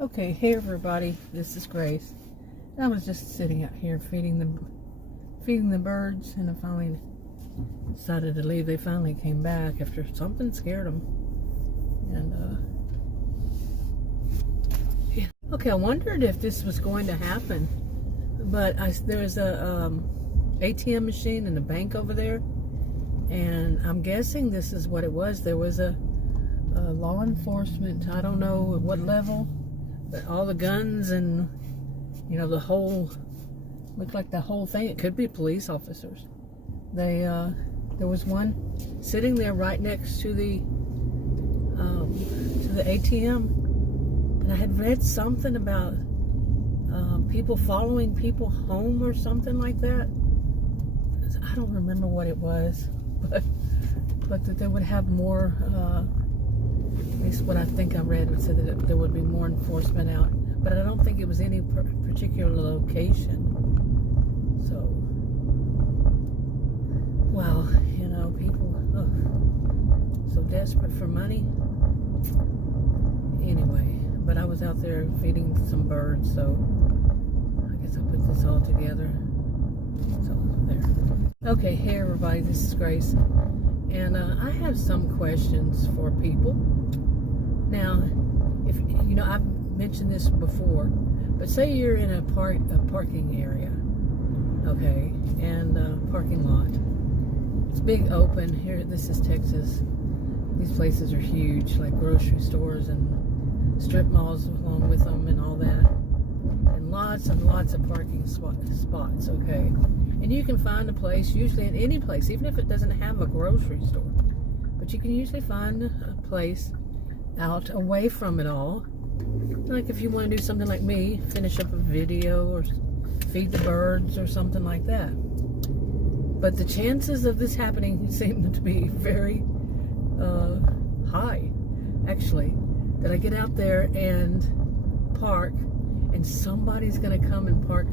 Okay, hey everybody, this is Grace. I was just sitting out here feeding the birds, and I finally decided to leave. They finally came back after something scared them. And yeah. Okay, I wondered if this was going to happen, but there's a ATM machine in the bank over there, and I'm guessing this is what it was. There was a law enforcement, I don't know at what level, but all the guns and, you know, looked like the whole thing. It could be police officers. There was one sitting there right next to the ATM, and I had read something about people following people home or something like that. I don't remember what it was, but that they would have more. At least what I think I read said that there would be more enforcement out, but I don't think it was any particular location. So, wow, you know, people so desperate for money. Anyway, but I was out there feeding some birds, so I guess I put this all together. So there. Okay, hey everybody, this is Grace, and I have some questions for people. Now, if you know, I've mentioned this before, but say you're in a parking area, okay, and parking lot. It's big open here. This is Texas. These places are huge, like grocery stores and strip malls along with them and all that, and lots of parking spots, okay. And you can find a place, usually in any place, even if it doesn't have a grocery store, but you can usually find a place out away from it all. Like if you want to do something like me, finish up a video or feed the birds or something like that. But the chances of this happening seem to be very high, actually, that I get out there and park and somebody's going to come and park.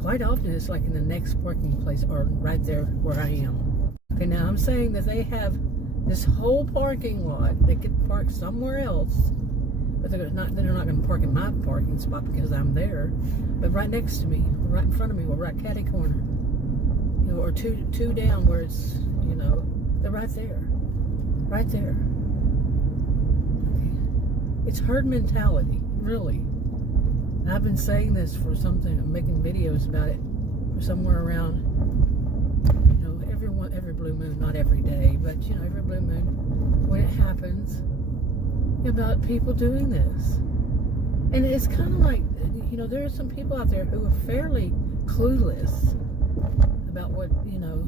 Quite often it's like in the next parking place or right there where I am. Okay, now I'm saying that they have this whole parking lot. They could park somewhere else, but they're not going to park in my parking spot because I'm there. But right next to me, right in front of me, or right catty corner, you know, or two down where it's, you know, they're right there, right there. Okay. It's herd mentality, really. And I've been saying this for something. I'm making videos about it for somewhere around, every blue moon, not every day, but you know, every blue moon when it happens, about people doing this. And it's kind of like, you know, there are some people out there who are fairly clueless about what, you know,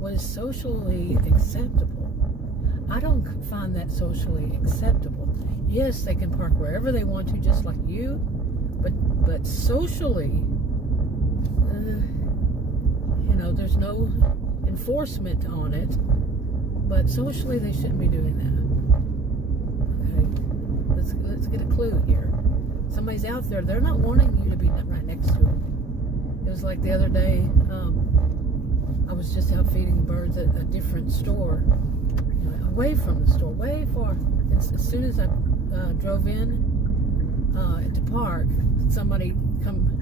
what is socially acceptable. I don't find that socially acceptable. Yes, they can park wherever they want to, just like you, but socially, you know, there's no enforcement on it, but socially they shouldn't be doing that. Okay, let's get a clue here. Somebody's out there, they're not wanting you to be right next to them. It was like the other day, I was just out feeding birds at a different store, away from the store, way far. And as soon as I drove in to park, somebody come,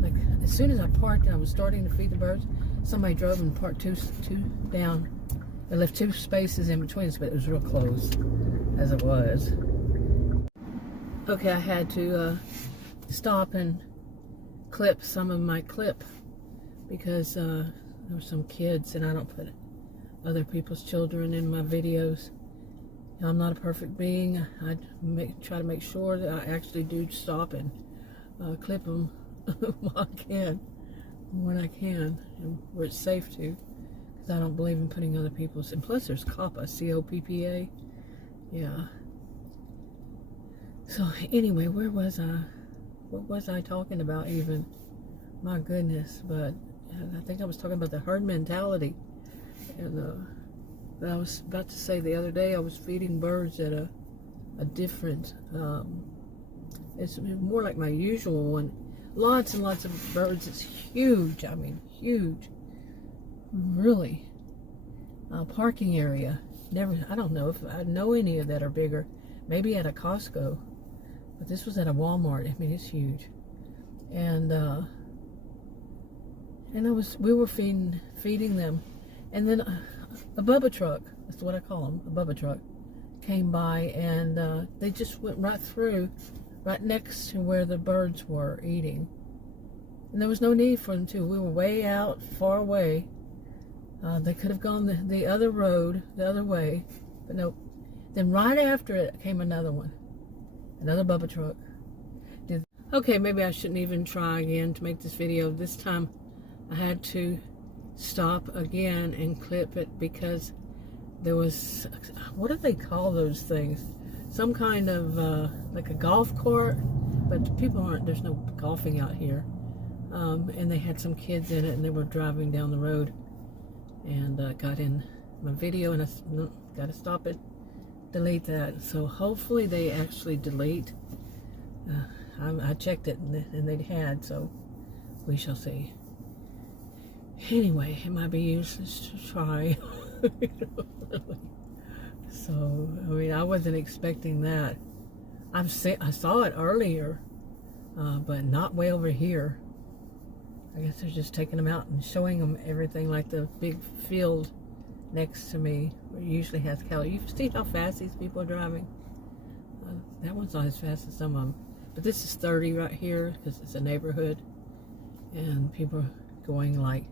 like as soon as I parked and I was starting to feed the birds, somebody drove and parked two down. They left two spaces in between us, but it was real close as it was. Okay, I had to stop and clip some of my clip because there were some kids, and I don't put other people's children in my videos. I'm not a perfect being. I try to make sure that I actually do stop and clip them while I can, when I can, and where it's safe to, because I don't believe in putting other people's, and plus there's COPPA, C-O-P-P-A, yeah. So anyway, where was I? What was I talking about even? My goodness, but I think I was talking about the herd mentality, and but I was about to say the other day I was feeding birds at a different, it's more like my usual one. Lots and lots of birds. It's huge. I mean, huge. Really. Parking area. I don't know if I know any of that are bigger. Maybe at a Costco. But this was at a Walmart. I mean, it's huge. And we were feeding them. And then a Bubba truck, that's what I call them, a Bubba truck, came by, and they just went right through, right next to where the birds were eating. And there was no need for them to. We were way out, far away. They could have gone the other road, the other way, but nope. Then right after it came another one, another Bubba truck. Okay, maybe I shouldn't even try again to make this video. This time I had to stop again and clip it because there was, what do they call those things? Some kind of like a golf cart, but people aren't, there's no golfing out here. And they had some kids in it, and they were driving down the road, and got in my video, and I got to stop it, delete that. So hopefully they actually delete. I checked it, and they had, so we shall see. Anyway, it might be useless to try. So, I mean, I wasn't expecting that. I saw it earlier, but not way over here. I guess they're just taking them out and showing them everything, like the big field next to me, where it usually has cattle. You see how fast these people are driving? That one's not as fast as some of them. But this is 30 right here, because it's a neighborhood. And people are going like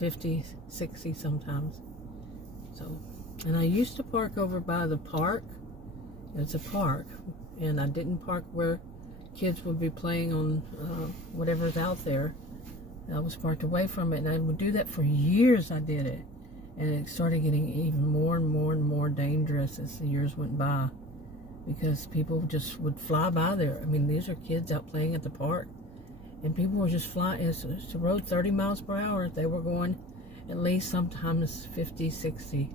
50, 60 sometimes. So, and I used to park over by the park. It's a park. And I didn't park where kids would be playing on whatever's out there. I was parked away from it, and I would do that for years. I did it, and it started getting even more and more and more dangerous as the years went by, because people just would fly by there. I mean, these are kids out playing at the park, and people were just flying. It's a road 30 miles per hour. They were going at least sometimes 50, 60.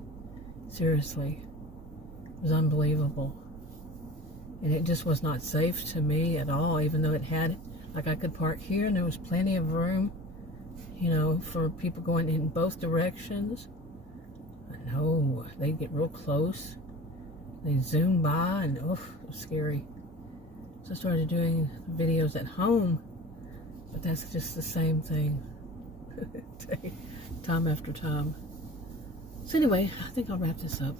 Seriously, it was unbelievable. And it just was not safe to me at all, even though it had, like, I could park here and there was plenty of room, you know, for people going in both directions. No, they get real close. They zoom by, and oof, it was scary. So I started doing videos at home, but that's just the same thing, time after time. So anyway, I think I'll wrap this up.